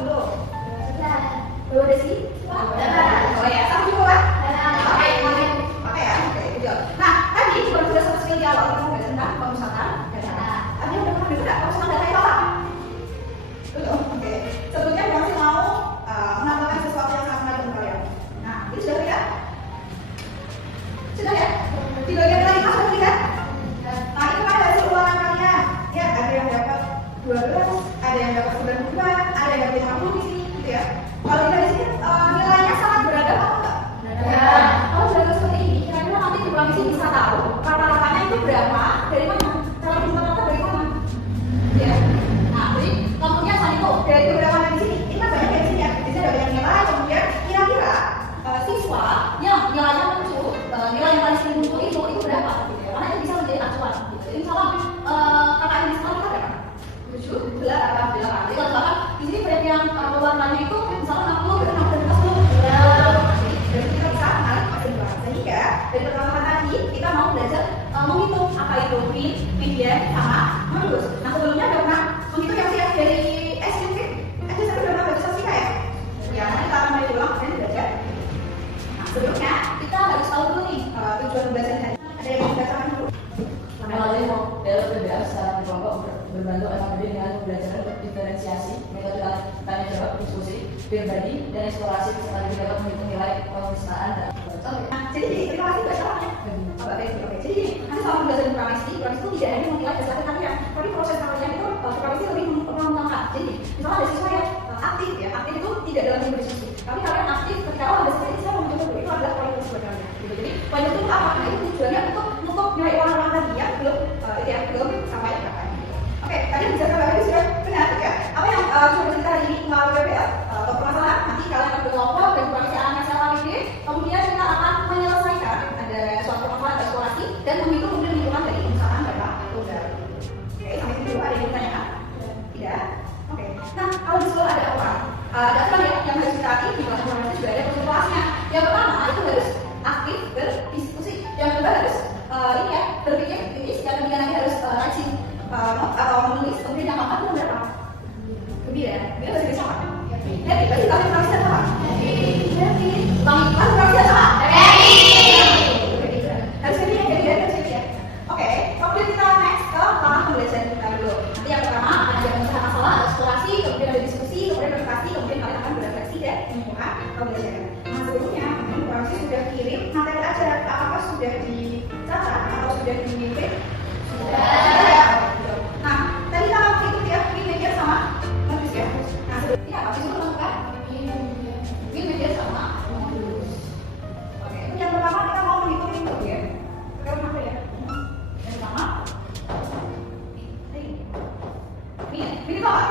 dulu. Bawa Desi? Oh ya, sama juga kan? Oke ya, oke, gitu. Nah, tadi kalau sudah selesai di awal kita udah tentang pemusatan data. Ada yang udah pernah dengar nggak pemusatan data itu apa? Belum, oke. Sebelumnya saya masih mau menambahkan sesuatu yang sangat menarik untuk kalian. Nah, ini sudah lihat? Sudah ya? Di bagian tadi kan sudah lihat? Nah, itu kan hasil ulangan kalian. Ya, ada yang dapat 12, ada yang dapat 92, ada yang dapat 50 di sini, gitu ya. Kalau kita di sini nilainya sangat beragam atau enggak? Beragam. Kalau sudah seperti ini, kira-kira nanti di sini bisa tahu rata-ratanya itu berapa, dari mana? Cara bisa rata dari mana? Ya. Nah, jadi kemudian saat itu dari beberapa di sini, ini kan banyak di sini ya. Di sini ada banyak nilai, kemudian kira-kira siswa yang nilainya muncul, nilai yang paling sering muncul itu berapa? Gitu ya. Karena itu bisa menjadi acuan. Gitu. Jadi misalnya kakak ini sekolah kita berapa? 7, 8. Jadi kalau bahkan di sini banyak yang warnanya itu misalnya 60, berarti 60. Jadi kita bisa menarik kesimpulan. Sehingga dari pertama tadi kita mau belajar menghitung apa itu mean, median, sama modulus. Nah sebelumnya udah pernah menghitung yang siap dari SMP. SMP udah pernah belajar statistika ya? Ya, nanti kita akan mulai ulang dan belajar. Nah sebelumnya kita harus tahu dulu nih tujuan belajar tadi. Ada yang mau dibacakan dulu? Melalui model PBA secara berkelompok berbantu LKPD dengan pembelajaran diferensiasi, metode tanya jawab, diskusi, pribadi, dan eksplorasi serta juga dapat menghitung nilai pemistaan dan nah, jadi terima kasih buat caranya. Oke. Jadi nanti selama belajar informasi itu tidak hanya menilai dasar kalian, tapi proses kalian itu informasi lebih mengembangkan. Jadi misalnya ada siswa yang aktif ya, aktif itu tidak dalam berdiskusi, tapi kalian aktif ketika ada seperti saya mau mencoba dulu, itu adalah kualitas buat kalian. Gitu. Jadi kualitas itu apa? Nah itu tujuannya untuk nilai orang-orang tadi ya, belum sampai berapa. Oke, tadi bisa kembali sudah benar ya. Apa yang sudah bercerita hari ini melalui PBL permasalahan nanti kalian akan berkelompok dan berbagai anak LKPD. Kemudian kita akan menyelesaikan ada suatu permasalahan eksplorasi dan menghitung kemudian lingkungan dari misalkan data tunggal. Oke, sampai sini dulu ada yang bertanya? Tidak. Oke. Nah, kalau di sekolah ada apa? Ada apa ya yang harus kita latih di kelas itu juga ada konsentrasinya. Yang pertama itu harus aktif berdiskusi. Yang kedua harus ini ya berpikir kritis. Yang ketiga nanti harus rajin atau menulis. Kemudian yang keempat itu berapa? Gembira. Gembira bahasa Inggris apa? Happy. Berarti kalau Indonesia apa? Happy. Bang Iqbal Indonesia apa? Happy. Harus happy ya. Oke. Kemudian kita next ke tahap pembelajaran kita dulu. Nanti yang pertama ada masalah, eksplorasi, kemudian ada diskusi, kemudian presentasi, kemudian kalian akan berefleksi dan menyimpulkan pembelajaran. Nah sebelumnya informasi sudah kirim materi ajar. Apakah sudah dicatat atau sudah di-print? Sudah. Nah, tadi kita ikut ya, media sama modus ya. Nah, sebelumnya apa sih itu kan? Media sama modus. Oke, yang pertama kita mau menghitung itu ya. Oke, apa ya? Yang pertama, ini apa?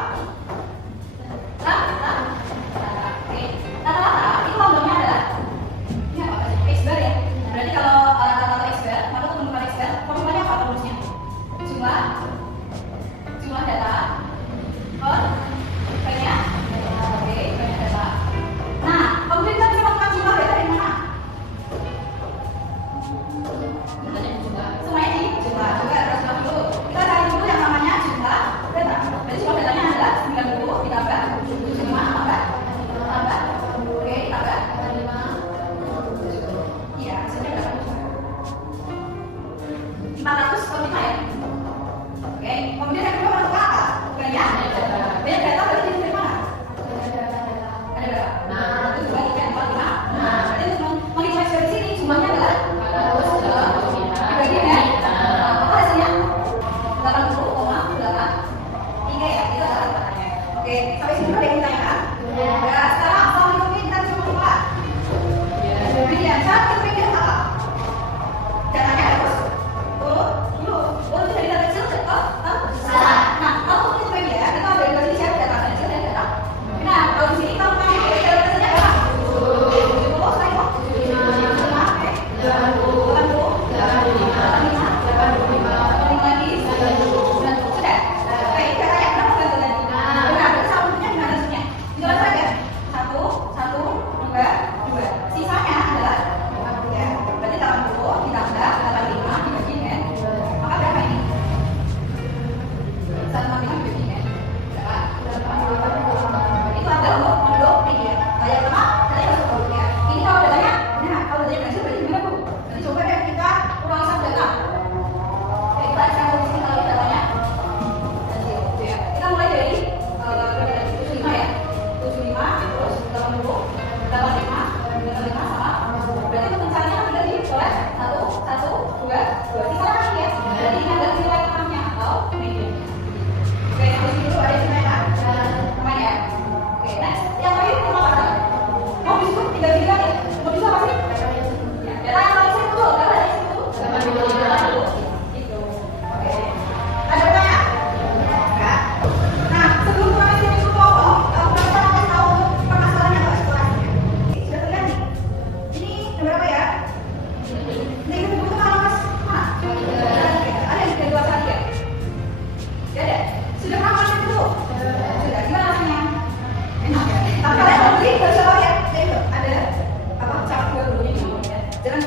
Rata-rata itu lambangnya adalah ini apa sih? X-bar ya. Berarti kalau rata-rata X-bar, maka pembentukan X-bar formulannya apa rumusnya? Jumlah data per banyak data. Oke, banyak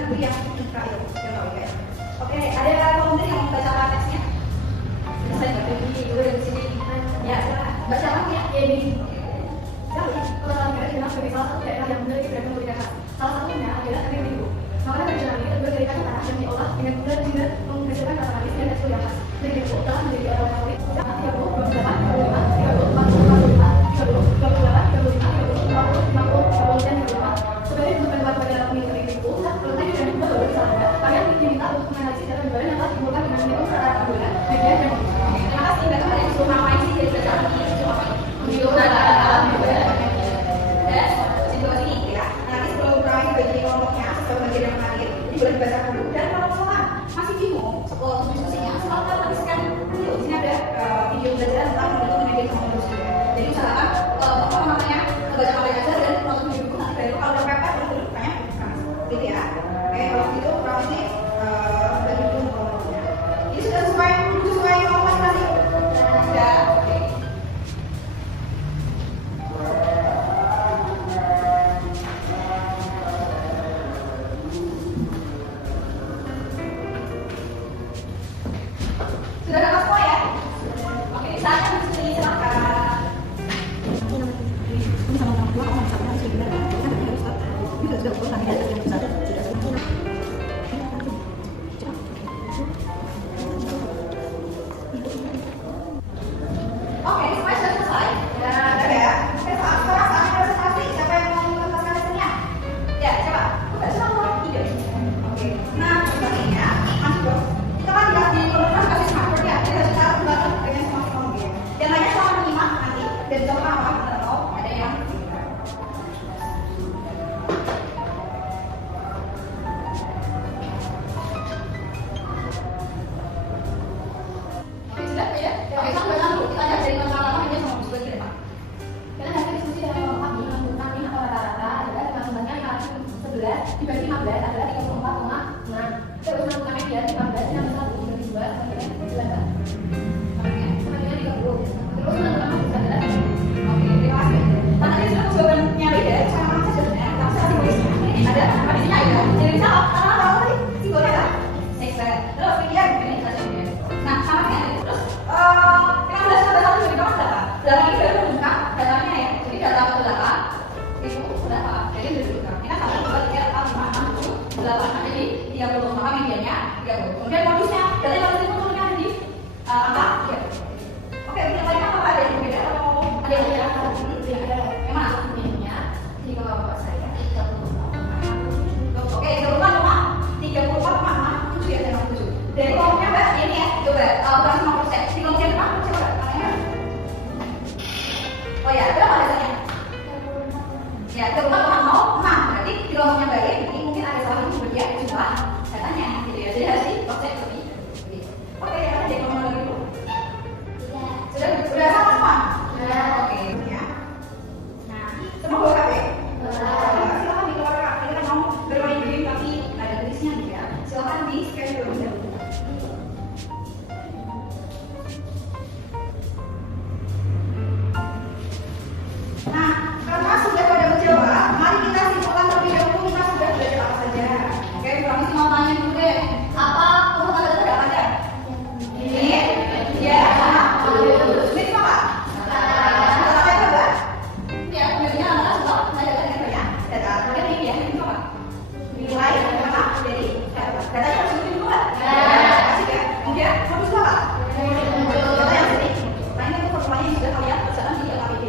buku yang kita itu yang tahu ya. Oke, ada volunteer yang mau baca teksnya? Saya baca ini, di sini. Ya, silakan. Baca apa ya? Ini. Kalau negara dikenal sebagai salah satu daerah yang memiliki beragam budaya khas. Salah satunya adalah Kebun Minggu. Makanan tradisional ini terbuat dari kayu tanah dan diolah dengan gula dan juga menghasilkan rasa manis dan tekstur yang khas. Kebun Minggu telah menjadi daerah favorit sejak 30, 28, 35, 40, 45, 50, 58, 35, 40, 50, 50, dan 55. Sebagai bentuk penguat pada pemilik Kebun Minggu, letaknya dan juga baru disalahkan. Kalian diminta untuk menganalisis data penjualan yang telah dikumpulkan dengan menghitung rata penjualan, media, dan mobil. Terima kasih. Mbak Tuhan yang suruh nama isi dari dasar ini cuma menghitung rata penjualan. Dan situasi ini ya, nanti sebelum berawal bagi kelompoknya sesuai bagian yang kemarin, ini boleh dibaca dulu. Dan kalau misalkan masih bingung setelah diskusinya, silakan habiskan dulu. Di sini ada video belajar tentang menghitung media teknologi. Jadi usahakan apa namanya baca kalian aja dan nonton video buku nanti baru kalau udah pepet baru tanya gitu ya. Oke, kalau gitu kurang ini bagi dulu kelompoknya. Ini sudah sesuai kelompok tadi. Sudah, oke. Sudah dapat semua ya? Oke, saatnya diskusi silakan. Ini sama orang tua, sama sama harus benar. Kita harus ini sudah kami ada yang besar. Oke, semua sudah selesai. Ya, ada ya. Oke, sekarang saatnya presentasi. Siapa yang mau menuntaskan hasilnya? Ya, coba. Udah semua ide. Oke. Nah, sepertinya masih dong. Kita kan lihat di program kasih smartboard ya. Kita harus tahu bareng dengan semua teknologi. Yang lainnya selama menyimak nanti dan coba apa? Ada yang dibagi 15 adalah 34,6. Terus menentukan media 15 yang besar dibagi 2 sama dengan 19. Sama dengan 30. Terus menentukan maksud adalah oke, terima kasih. Tadi sudah jawabannya beda, saya masih sebenarnya, tapi saya masih tulisnya. Ada apa di sini ada? Jadi misal karena apa tadi? Simbolnya kan? Terus media ini saja. Nah, sama dengan terus 15 ke dalam dari berapa data? Dalam ini baru lengkap datanya ya. Jadi data ke belakang itu berapa? Jadi sudah kita akan coba 3, 4, 5, 6, 7, 8. Jadi 30, maka medianya 30. Kemudian modusnya, data yang modus itu turunnya ada di angka 3. Oke, yang lainnya apa? Ada yang berbeda atau ada yang berbeda? Yang mana? Medianya. Jadi kalau bapak saya 34,6. Oke, 34,6 ya, 37. Dari kelompoknya mbak, ini ya, coba kurang 5%. Di kelompok yang depan, coba namanya. Oh ya, berapa dasarnya? Ya, 34,06. Berarti di kelompoknya mbak ini mungkin ada salah satu bagian jumlah datanya gitu ya. Jadi harus di-cross-check lebih. Oke, ya, ada yang ngomong lagi dulu. Sudah sama semua? Oke, ya. Nah, semua boleh HP? Silakan dikeluarkan. Ini kan mau bermain game tapi ada tulisnya gitu ya. Silakan di-scan dulu. Nah, karena sudah pada menjawab, mari kita simpulkan terlebih dahulu kita sudah belajar apa saja. Oke, kami mau tanya dulu deh. Apa urutan data tidak ada? Ini, ya, ini apa? Data apa, Mbak? Ya, kemudian adalah soal data dengan banyak data. Kemudian ini ya, ini apa? Nilai apa? Jadi data yang harus dulu kan? Asik ya. Kemudian modus apa? Data yang sedih. Nah, ini untuk formulanya yang sudah kalian kerjakan di LKPD.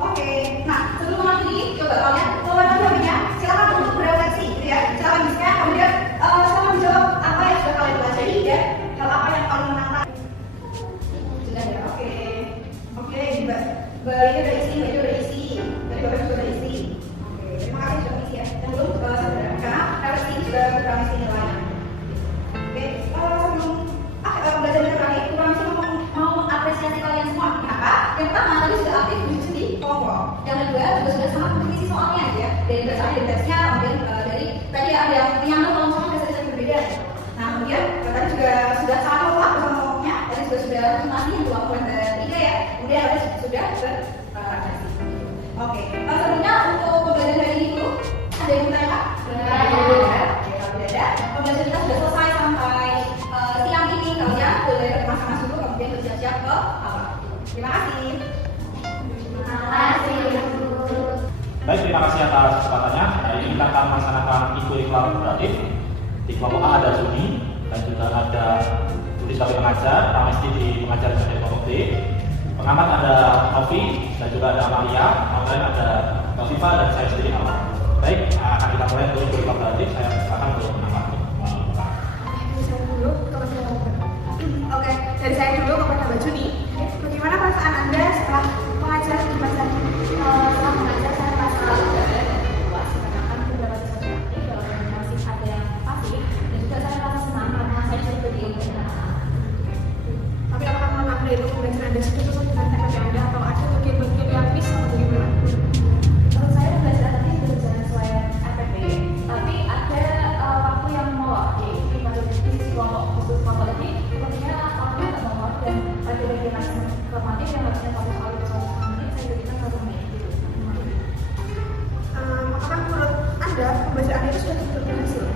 Oke, nah sebelum lanjut coba kalian keluar HP-nya, silakan untuk berefleksi, gitu ya. Silakan di-scan, kemudian silakan menjawab apa yang sudah kalian pelajari dan hal apa yang paling menantang. Sudah ya, oke. Oke, Mbak. Mbak ini udah isi, Mbak itu udah isi, dari Bapak juga udah isi. Oke, terima kasih sudah mengisi ya. Dan belum saudara, karena refleksi ini sudah kurang isi nilainya. Oke, sebelum pembelajaran terakhir, kurang isi mau mengapresiasi kalian semua. Kenapa? Yang pertama tadi sudah aktif di kelompok. Yang kedua juga sudah sangat mengisi soalnya ya. Dari bacaan dan tesnya, kemudian dari tadi ada yang menyangkut kalau misalnya dasar berbeda. Nah kemudian tadi juga sudah sangat lelah bersama kelompoknya. Tadi sudah presentasi yang dilakukan dari 3 ya. Kemudian ada sudah berorganisasi. Oke. Sebelumnya untuk pembelajaran hari ini dulu ada yang bertanya? Baik, terima kasih atas kesempatannya. Hari ini kita akan melaksanakan e-curriculum kolaboratif. Di kelompok A ada Juni dan juga ada Budi sebagai pengajar, Ramesti di pengajar sebagai kelompok B. Pengamat ada Novi dan juga ada Amalia, online ada Viva dan saya sendiri Amal. Baik, akan kita mulai untuk e-curriculum kolaboratif. Saya silakan untuk pengamat. Oke, dari saya dulu kepada Mbak Juni. Bagaimana perasaan Anda setelah mengajar di masa setelah mengajar saya merasa lega dan puas karena kan beberapa siswa aktif walaupun masih ada yang pasif dan juga saya merasa senang karena saya sudah berilmu dengan anak-anak. Tapi apakah menurut Anda itu pembelajaran Anda sudah sesuai dengan TKP Anda atau ada bagian-bagian yang miss atau bagaimana? Menurut saya pembelajaran tadi sudah berjalan sesuai TKP, tapi ada waktu yang molor yaitu pada sisi kelompok khusus kelompok ini sepertinya waktunya agak molor dan ada bagian formatif yang harusnya satu kali menit saya jadikan 1 menit gitu. Apakah menurut Anda pembelajaran itu sudah betul-betul berhasil?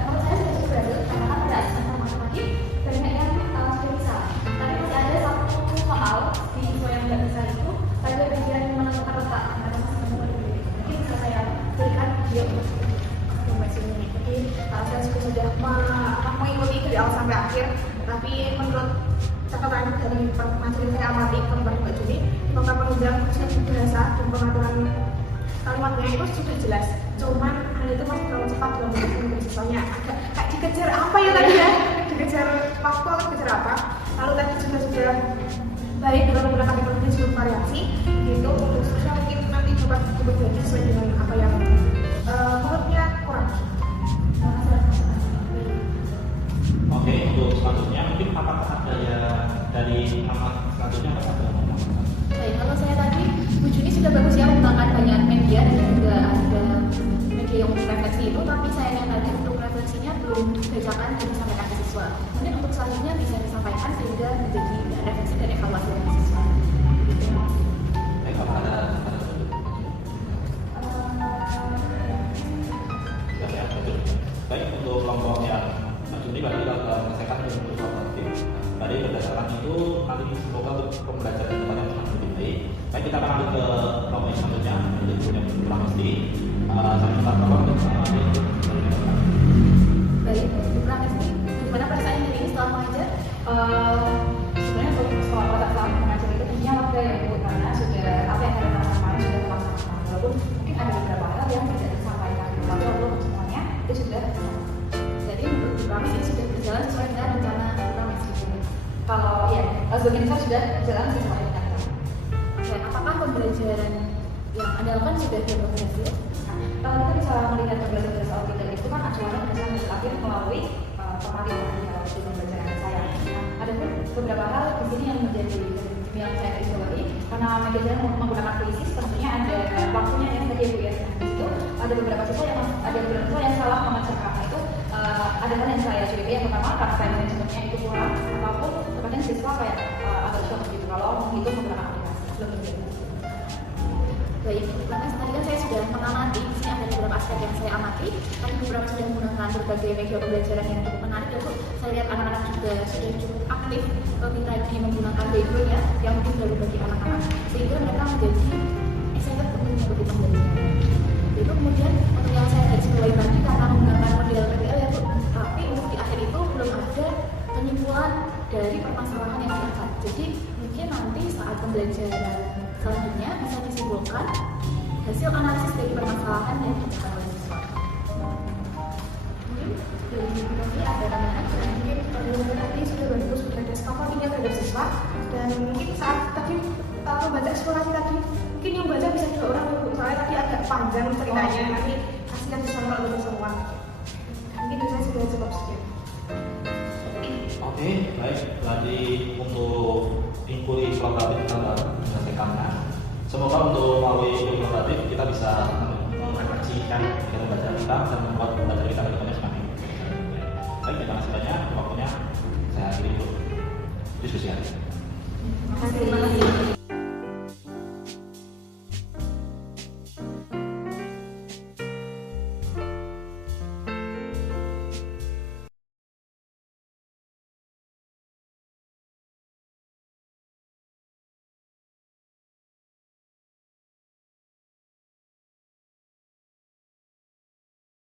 Menurut saya sudah berhasil karena kan pada asesmen matematik banyak yang sudah bisa. Tapi masih ada satu soal di siswa yang tidak bisa itu pada bagian menentukan letak antara masing-masing murid. Mungkin bisa saya berikan video untuk Mbak Juni. Mungkin saya sudah mengikuti dari awal sampai akhir, tapi menurut catatan dari materi saya amati kepada Mbak Juni, program penunjang khususnya bahasa dan pengaturan kalimatnya itu sudah jelas. Cuman hal itu masih terlalu cepat dalam mengerti siswanya. Agak kayak dikejar apa ya tadi ya? Dikejar waktu atau dikejar apa? Lalu tadi juga sudah baik dalam menggunakan teknologi sebelum variasi, gitu. Untuk siswa mungkin nanti coba diperbaiki sesuai dengan apa yang menurutnya kurang. Oke, untuk selanjutnya mungkin apakah ada ya dari pengamat selanjutnya apa ada ngomong? Baik, kalau saya tadi Bu Juni sudah bagus ya menggunakan banyak media dan juga ada media yang untuk refleksi itu, tapi sayangnya tadi untuk refleksinya belum dibacakan dan disampaikan ke siswa. Mungkin untuk selanjutnya bisa disampaikan sehingga menjadi refleksi dan evaluasi dari siswa. Begitu. Baik, apa ada ya, betul. Baik, untuk kelompok yang Juni berarti kita akan menyelesaikan untuk kolaboratif. Dari berdasarkan itu nanti semoga untuk pembelajaran kepada yang lebih baik. Baik, kita akan lanjut ke kelompok yang selanjutnya yaitu yang Ramesti. Saya minta tolong untuk Baik, Bu Ramesti, gimana perasaan ini setelah mengajar? Sebenarnya untuk saat mengajar itu tentunya waktu yang buruk karena sudah apa yang kita lakukan kemarin sudah terlaksana. Walaupun mungkin ada beberapa hal yang tidak disampaikan, tapi walaupun semuanya itu sudah. Jadi menurut Bu Ramesti ini sudah berjalan sesuai dengan rencana Bu Ramesti. Kalau ya, sebagian besar sudah berjalan sesuai dengan rencana. Dan apakah pembelajaran yang Anda lakukan sudah berhasil? Kalau kita bisa melihat pembelajaran dari soal tiga itu kan acuannya bisa terakhir melalui formatif kalau di pembelajaran saya. Nah, ada pun beberapa hal di sini yang menjadi yang saya garis bawahi karena media menggunakan puisi tentunya ada waktunya yang tadi Bu ya. Di situ ada beberapa siswa yang salah mengerjakan itu ada hal yang saya curigai. Yang pertama karena saya manajemennya itu kurang ataupun terkadang siswa kayak agak shock gitu kalau menghitung menggunakan aplikasi belum terjadi. Baik, karena tadi kan saya sudah mengamati, di sini ada beberapa aspek yang saya amati. Tadi beberapa sudah menggunakan berbagai media pembelajaran yang cukup menarik. Lalu saya lihat anak-anak juga sudah cukup aktif lebih tadi menggunakan background ya, yang mungkin baru bagi anak-anak, sehingga mereka menjadi excited untuk mengikuti pembelajaran. Itu kemudian untuk yang saya garis bawahi tadi karena menggunakan model-model ya Bu, tapi untuk di akhir itu belum ada penyimpulan dari permasalahan yang diangkat. Jadi mungkin nanti saat pembelajaran selanjutnya bisa disimpulkan hasil analisis dari permasalahan yang ditemukan oleh siswa. Mungkin dari Novi ada tambahan? Mungkin pembelajaran tadi sudah bagus, sudah ada scaffoldingnya terhadap siswa dan mungkin saat tadi membaca eksplorasi tadi mungkin yang baca bisa 2 orang soalnya tadi agak panjang ceritanya nanti kasihan siswa kalau baca semua. Mungkin saya sudah cukup sekian. Oke, baik. Berarti untuk inklusi kolaboratif kita menyelesaikannya. Semoga untuk melalui inklusi kolaboratif kita bisa merefleksikan kegiatan belajar kita dan membuat belajar kita ke depannya semakin baik. Baik, terima kasih banyak waktunya.